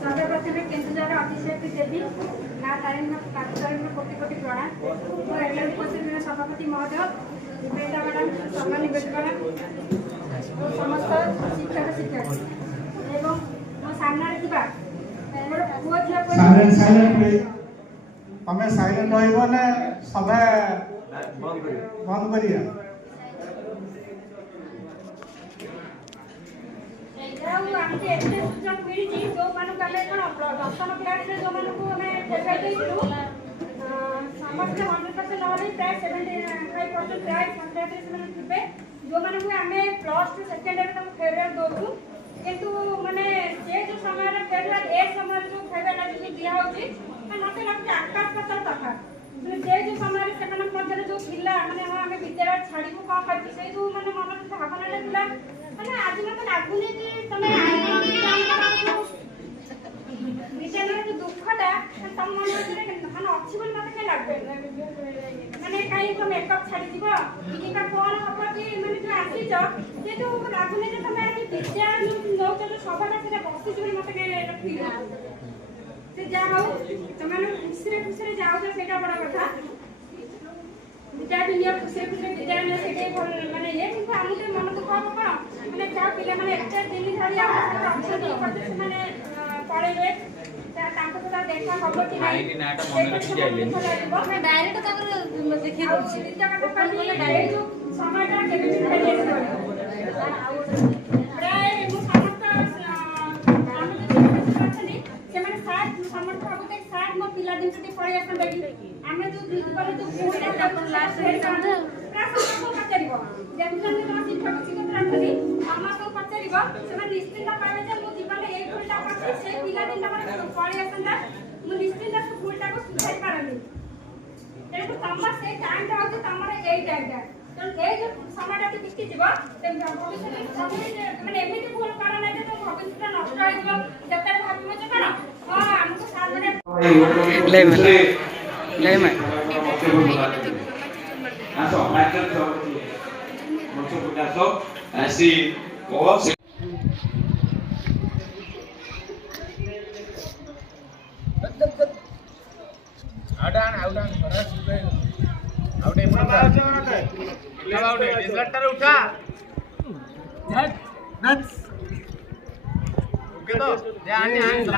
सर्वप्रथम केन्दुझर अतिशयी देवी ना तारिणी कोटि कोटि प्रणाम। उपस्थित सभापति महोदय, निवेदिता मैडम, सम्मान निवेदिता मैडम, समस्त शिक्षक शिक्षार्थी एवं मो सामने मोर पुओ झियो तमें साइलेंट रहिबो ने सभा बंद करिया। आमके एते सुजोग मिली जो मानक आमे कोन दर्शन क्लास रे जो मानक आमे फेवरेट देइलु समस्त 100% नहले प्राय 75% प्राय पंचायत से थिबे जो मानक आमे प्लस 2 सेकेंड रे तम फेवरेट दोछु किंतु माने जे जो समय रे फेवरेट ए समय जो फेवरेट जो दिया होची मते लगते आकाश पाताल तफा जे जो समय रे सेकंड मध्य जो पिला माने आमे विद्यालय छाड़ीबो का करछि से जो माने मन भावना लेला माने आज मते लागुनी कि तमे विद्यालय जो दुखटा तम मन रे माने अछि बोल मते के लागबे माने काई तो मेकअप छाड़ी दिबो कि का कोन हबो कि माने जो आसी छ से जो लागुनी जे तमे आज विद्यालय नो चलो सभाटा से बसी जो मते के फील से जा हो तमे खुशी जाओ तो सेटा बड़ा कथा विद्यार्थी नियर खुशी विद्यालय सेटे माने ये किंतु हमके मन दुख हो कोन माने जा पिला माने एकटा दिन धरि हम ऑप्शन करते माने पढेबे तांको तो देखा खबर कि नहीं नाटा मन रखि जाइले मैं डायरेक्ट तापर देखि दोछि विद्या कथा कहि डायरेक्ट जो समाटा केबे खाइ प्राय मु समस्त से माने साथ समस्त बाबू के साथ मो पिला दिन से पढि आसन देखि हमने जो पर जो पूरा लास्ट रे कांद प्रासंगिक को पचारिबो जेमन ने शिक्षक शिक्षक राखली आमा को पचारिबो से माने निश्चित पावे जे मो जीवन ए फुलटा पछे से पिला दिन पर पढि आसन दा मु निश्चित से फुलटा को सुधाई पारनी तेरे तम्मा से टाइम ता होती तमरे ए टाइम ता तो ए जो समाटा के बिस्की जीवो ते भविष्य में माने एमिति भूल करा नै जे तो भविष्य नष्ट होई जीवो जते भाबिमो जे करा हां हमको सामने ले मैं आसो माइकल सभापति मंच प्रकाश श्री कोस आउडान बड़ा सुबे आउडे डिस्लटर उठा झट नट्स ओके तो ध्यान